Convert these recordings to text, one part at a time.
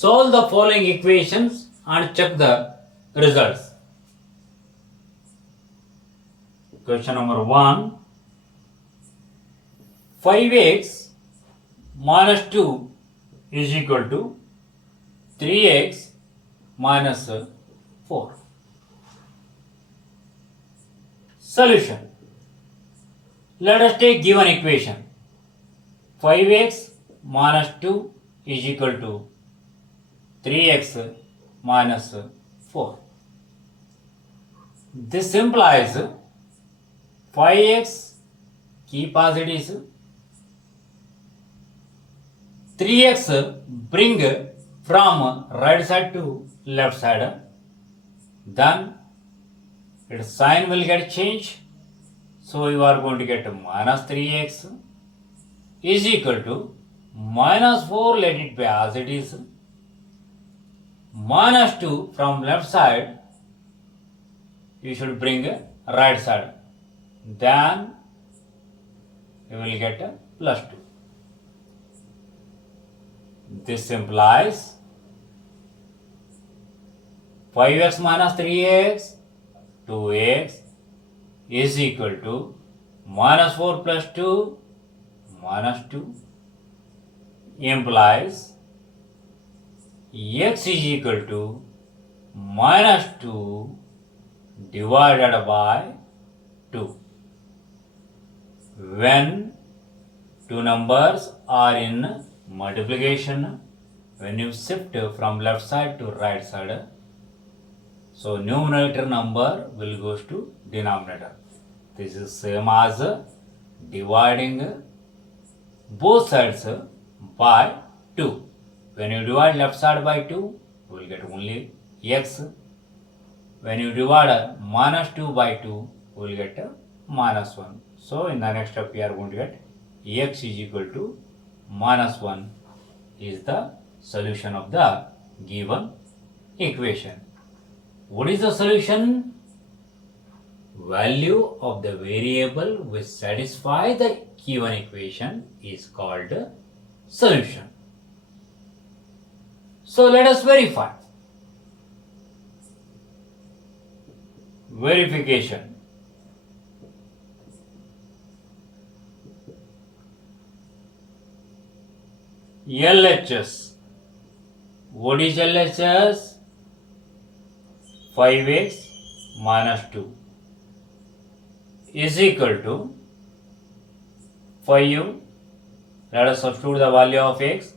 Solve the following equations and check the results. Question number 1. 5x minus 2 is equal to 3x minus 4. Solution. Let us take given equation. 5x minus 2 is equal to 3x minus 4. This implies 5x keep as it is, 3x bring from right side to left side, then its sign will get changed, so you are going to get minus 3x is equal to minus 4, let it be as it is, minus 2 from left side you should bring right side, then you will get a plus 2. This implies 5x minus 3x, 2x is equal to minus 4 plus 2, minus 2, implies x is equal to minus 2 divided by 2. When two numbers are in multiplication, when you shift from left side to right side, so numerator number will goes to denominator. This is same as dividing both sides by 2. When you divide left side by 2, you will get only x. When you divide minus 2 by 2, you will get minus 1. So in the next step we are going to get x is equal to minus 1 is the solution of the given equation. What is the solution? Value of the variable which satisfy the given equation is called solution. So let us verify. Verification. LHS. What is LHS? 5x minus 2 is equal to 5. Let us substitute the value of x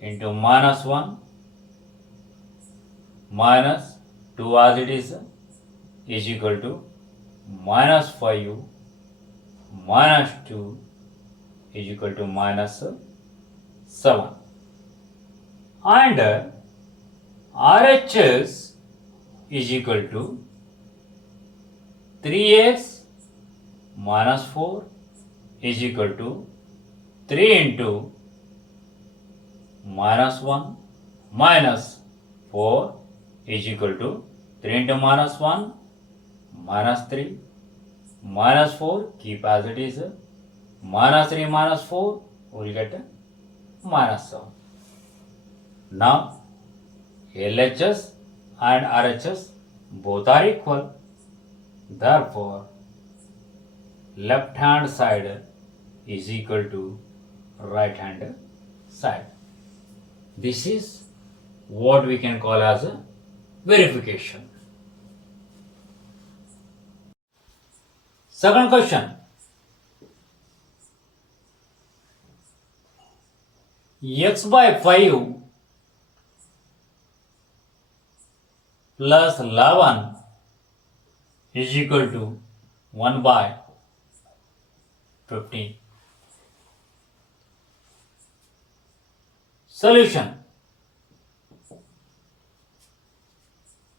into minus 1 minus 2 as it is equal to minus 5 minus 2 is equal to minus 7. And RHS is equal to 3x minus 4 is equal to 3 into minus 1 minus 4 is equal to 3 into minus 1 minus 3 minus 4 keep as it is, minus 3 minus 4 will get minus 7. Now LHS and RHS both are equal, therefore left hand side is equal to right hand side. This is what we can call as a verification. Second question. X by 5 plus 11 is equal to 1 by 15. Solution.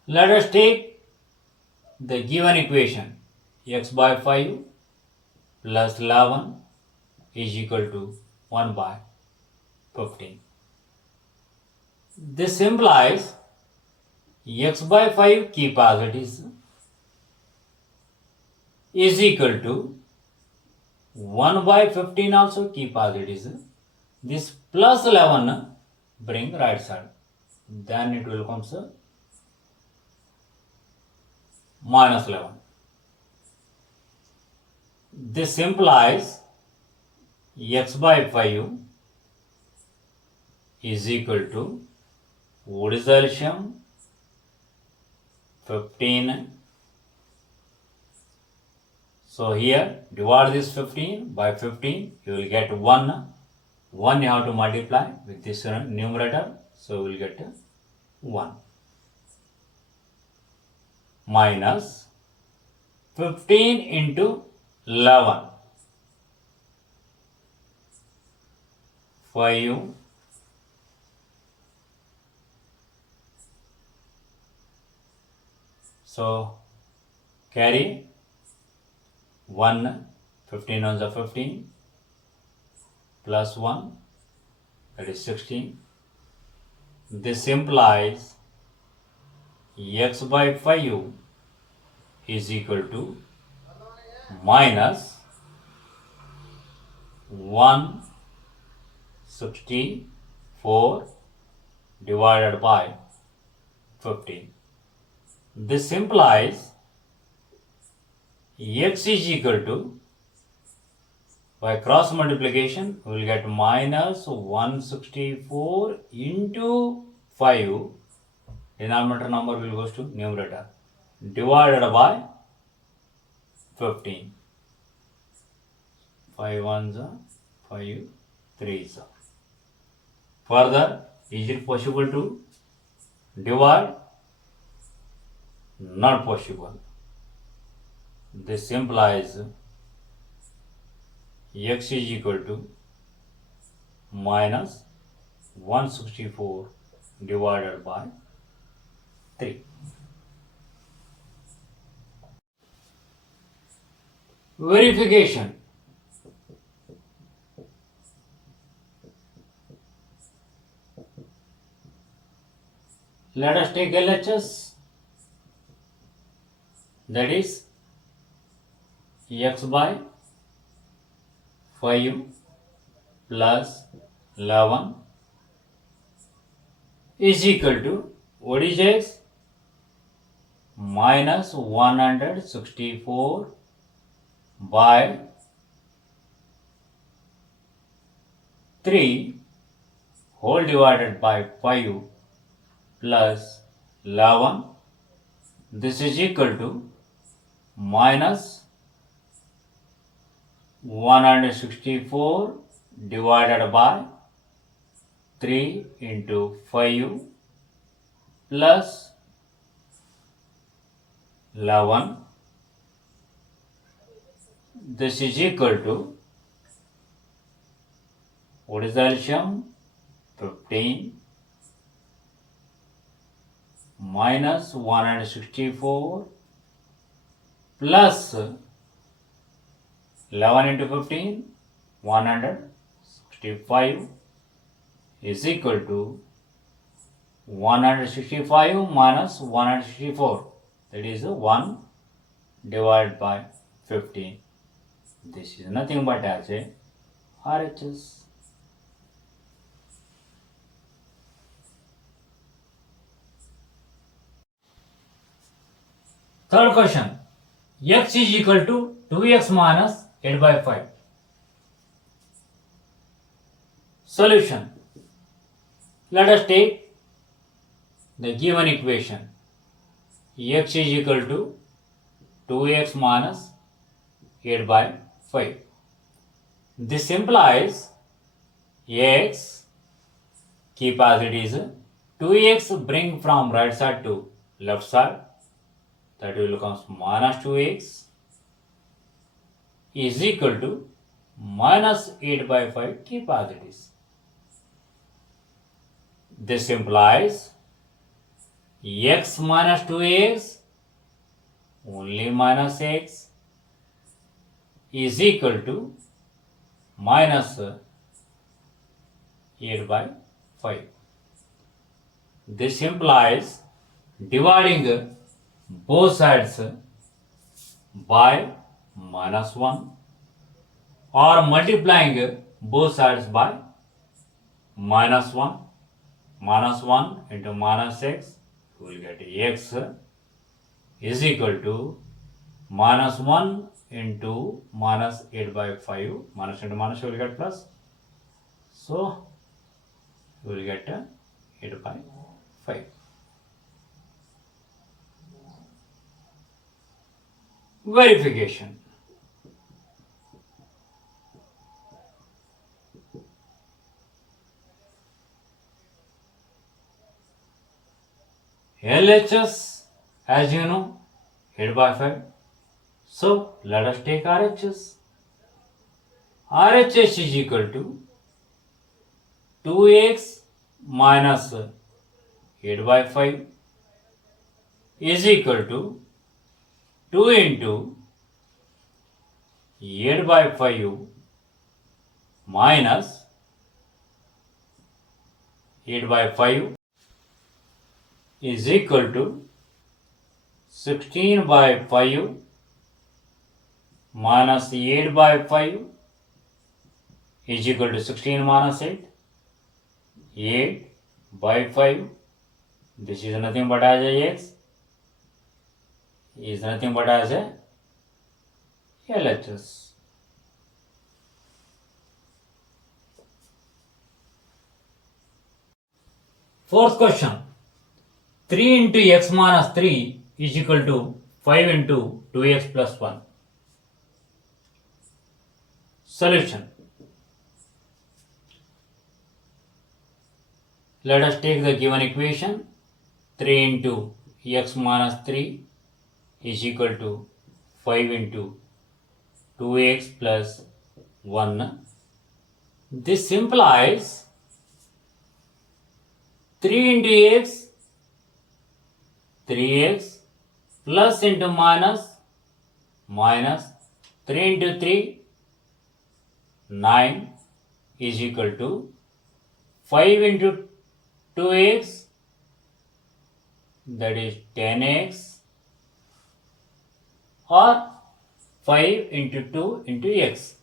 Let us take the given equation. X by 5 plus 11 is equal to 1 by 15. This implies x by 5 keep as it is equal to 1 by 15 also keep as it is. This plus 11 bring right side. Then it will come minus 11. This implies x by 5 is equal to, what is the LCM? 15. So here divide this 15 by 15, you will get 1. 1 you have to multiply with this numerator, so you will get 1 minus 15 into 11, 5. So carry 1, 15 on the 15 plus 1, that is 16. This implies x by 5 is equal to minus 164 divided by 15. This implies x is equal to, by cross multiplication we will get minus 164 into 5, denominator number will goes to numerator, divided by 15. 5 ones are 5 3s are. Further, is it possible to divide? Not possible. This implies x is equal to minus 164 divided by 3. Verification. Let us take LHS, that is x by 5 plus 11 is equal to, what is x? Minus 164 by 3 whole divided by 5 plus 11. This is equal to minus 164 divided by 3 into 5 plus 11. This is equal to, what is the LCM? 15 minus 164 plus 11 into 15, 165 is equal to 165 minus 164, that is 1 divided by 15. This is nothing but as a RHS. Third question, x is equal to 2x minus 8 by 5. Solution. Let us take the given equation. X is equal to 2x minus 8 by 5. This implies x, keep as it is, 2x bring from right side to left side, that will become minus 2x is equal to minus 8 by 5, keep as it is. This implies x minus 2x, only minus x, is equal to minus 8 by 5. This implies dividing both sides by minus 1 or multiplying both sides by minus 1. minus 1 into minus x, you will get x is equal to minus 1 into minus 8 by 5. Minus into minus, you will get plus. So, you will get 8 by 5. Verification. LHS, as you know, 8 by 5. So, let us take RHS. RHS is equal to 2x minus 8 by 5 is equal to 2 into 8 by 5 minus 8 by 5 is equal to 16 by 5 minus 8 by 5 is equal to 16 minus 8. 8 by 5. This is nothing but as a x. Is nothing but as a LHS. Fourth question. 3 into x minus 3 is equal to 5 into 2x plus 1. Solution. Let us take the given equation. 3 into x minus 3 is equal to 5 into 2x plus 1. This implies 3 into x, 3x plus into minus, minus 3 into 3, 9 is equal to 5 into 2x, that is 10x, or 5 into 2 into x,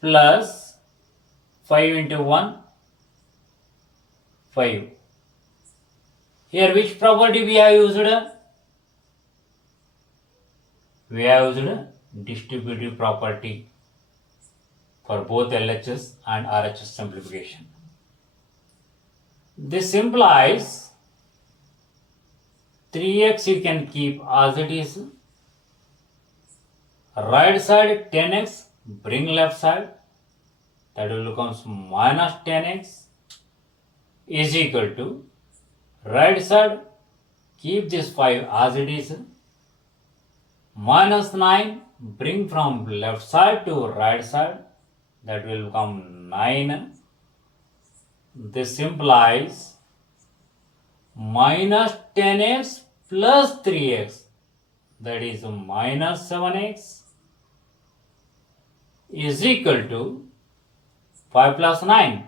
plus 5 into 1, 5. Here which property we have used? We have used distributive property for both LHS and RHS simplification. This implies 3x you can keep as it is. Right side 10x, bring left side, that will become minus 10x is equal to right side, keep this 5 as it is, minus 9, bring from left side to right side, that will become 9. This implies minus 10x plus 3x, that is minus 7x, is equal to 5 plus 9,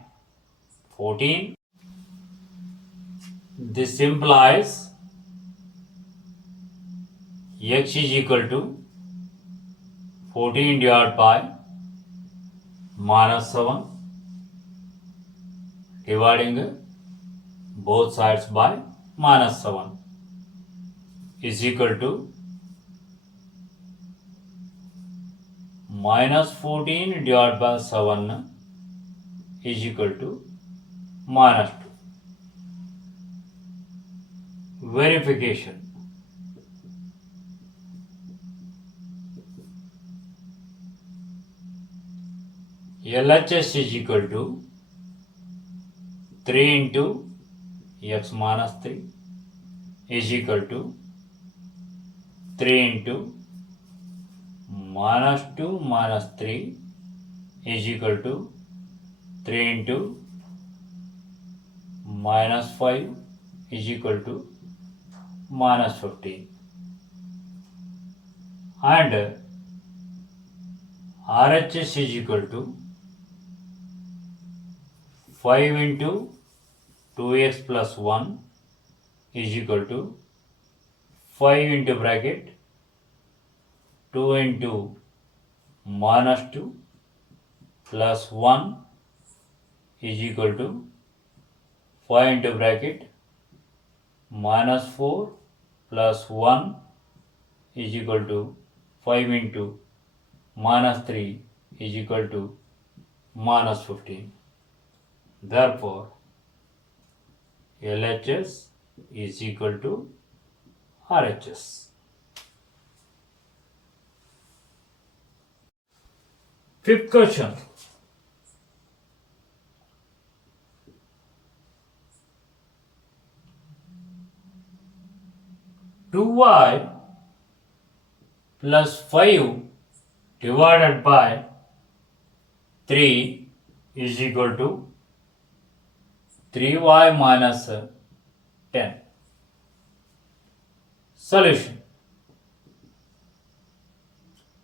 14. This implies x is equal to 14 divided by minus 7, dividing both sides by minus 7 is equal to minus 14 divided by 7 is equal to minus 2. Verification. LHS is equal to 3 into x minus 3 is equal to 3 into minus 2 minus 3 is equal to 3 into minus 5 is equal to minus 15. And RHS is equal to 5 into 2x plus 1 is equal to 5 into bracket 2 into minus 2 plus 1 is equal to 5 into bracket minus 4 plus 1 is equal to 5 into minus 3 is equal to minus 15. Therefore, LHS is equal to RHS. Fifth question. Two y plus 5 divided by 3 is equal to 3y minus 10. Solution.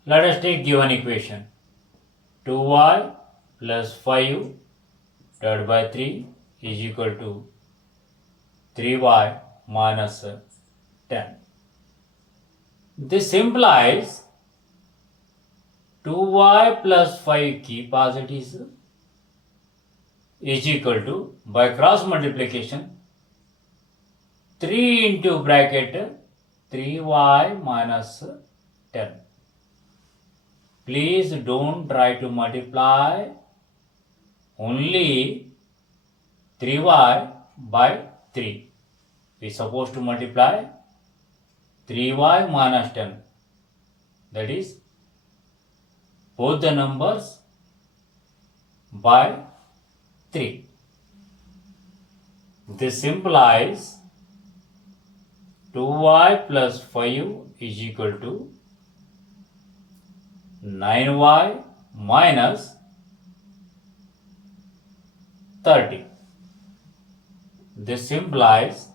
Let us take given equation. 2y plus 5 divided by 3 is equal to 3y minus 10. This implies 2y plus 5 key positives is equal to, by cross multiplication, 3 into bracket 3y minus 10. Please don't try to multiply only 3y by 3. We are supposed to multiply 3y minus 10. That is, both the numbers by 3. This implies 2y plus 5 is equal to 9y minus 30. This implies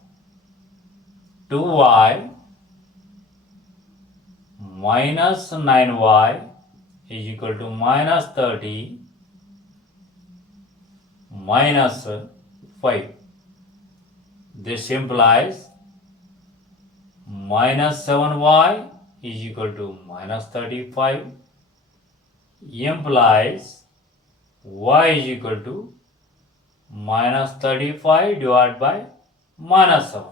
2y minus 9y is equal to minus 30 minus 5. This implies minus 7y is equal to minus 35, implies y is equal to minus 35 divided by minus 7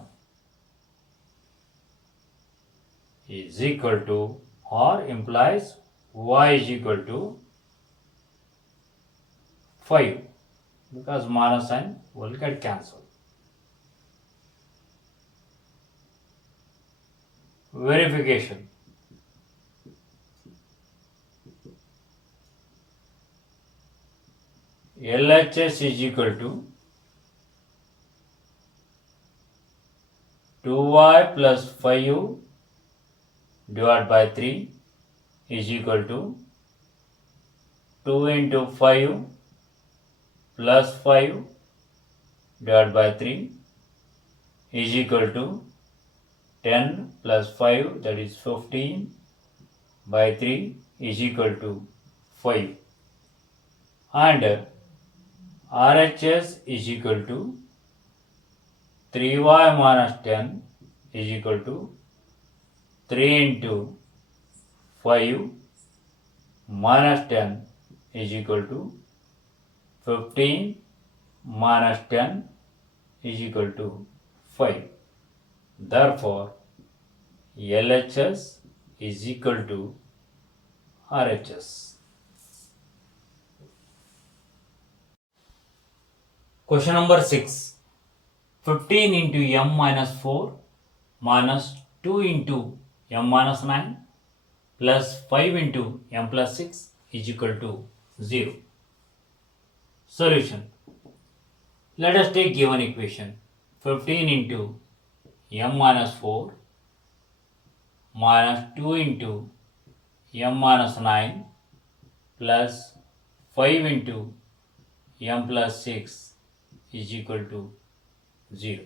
is equal to, or implies y is equal to 5, because minus sign will get cancelled. Verification. LHS is equal to 2y plus 5 divided by 3 is equal to 2 into 5 plus 5 divided by 3 is equal to 10 plus 5, that is 15 by 3 is equal to 5. And RHS is equal to 3y minus 10 is equal to 3 into 5 minus 10 is equal to 15 minus 10 is equal to 5. Therefore, LHS is equal to RHS. Question number 6. 15 into m minus 4 minus 2 into m minus 9 plus 5 into m plus 6 is equal to 0. Solution. Let us take given equation. 15 into m minus 4 minus 2 into m minus 9 plus 5 into m plus 6 is equal to 0.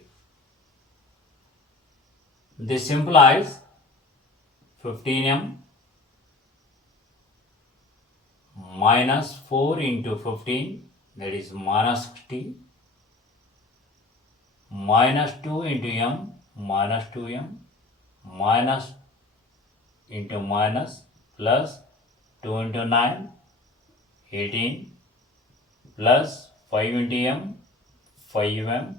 This implies 15m minus 4 into 15, that is minus 60, minus 2 into m minus 2m minus into minus plus 2 into 9 18 plus 5 into m 5m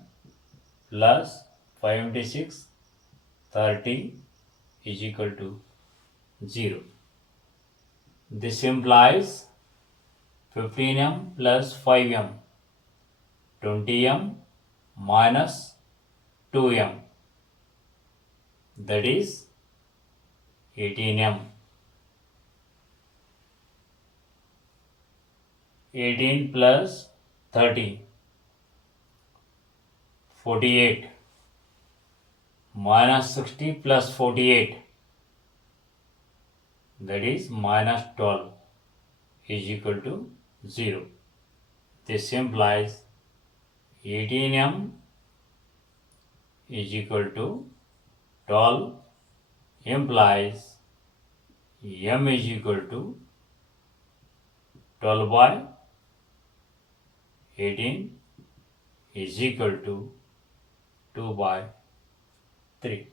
plus 5 into 6 30 is equal to 0. This implies 15m plus 5m 20m minus 2m, that is 18m. 18 plus 30 48 minus 60 plus 48, that is minus 12 is equal to 0. This implies 18m is equal to 12 implies m is equal to 12 by 18 is equal to 2 by 3.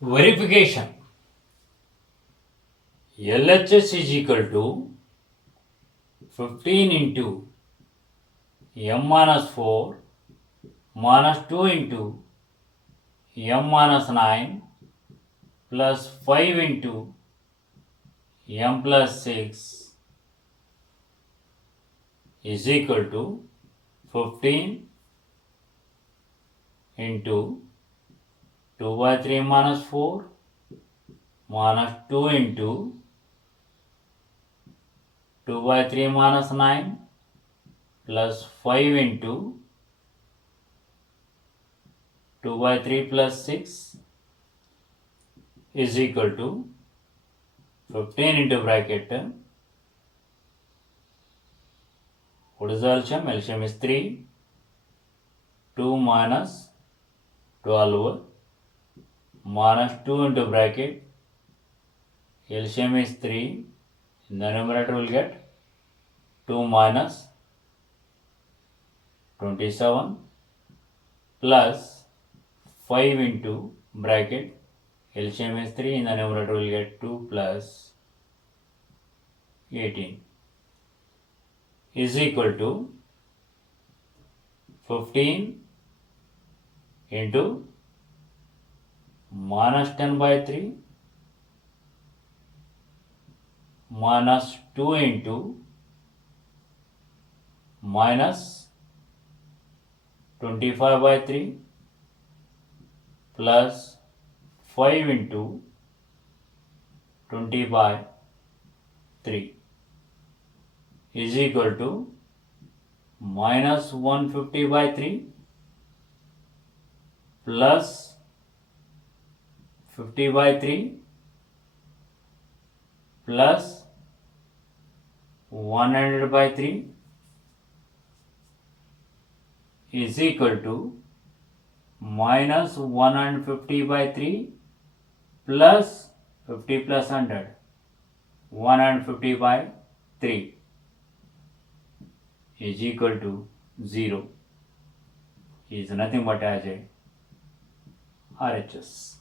Verification. LHS is equal to 15 into m minus 4 minus 2 into m minus 9 plus 5 into m plus 6 is equal to 15 into 2 by 3 minus 4 minus 2 into 2 by 3 minus 9 plus 5 into 2 by 3 plus 6 is equal to 15 into bracket. What is the LCM? LCM is 3. 2 minus 12 minus 2 into bracket. LCM is 3. In the numerator will get 2 minus 27 plus 5 into bracket. LCM is 3. In the numerator will get 2 plus 18 is equal to 15 into minus 10 by 3 minus 2 into minus 25 by 3 plus 5 into 20 by 3 is equal to minus 150 by 3 plus 50 by 3 plus 100 by 3 is equal to minus 150 by 3 plus 50 plus 100, 150 by 3 is equal to 0, is nothing but as a RHS.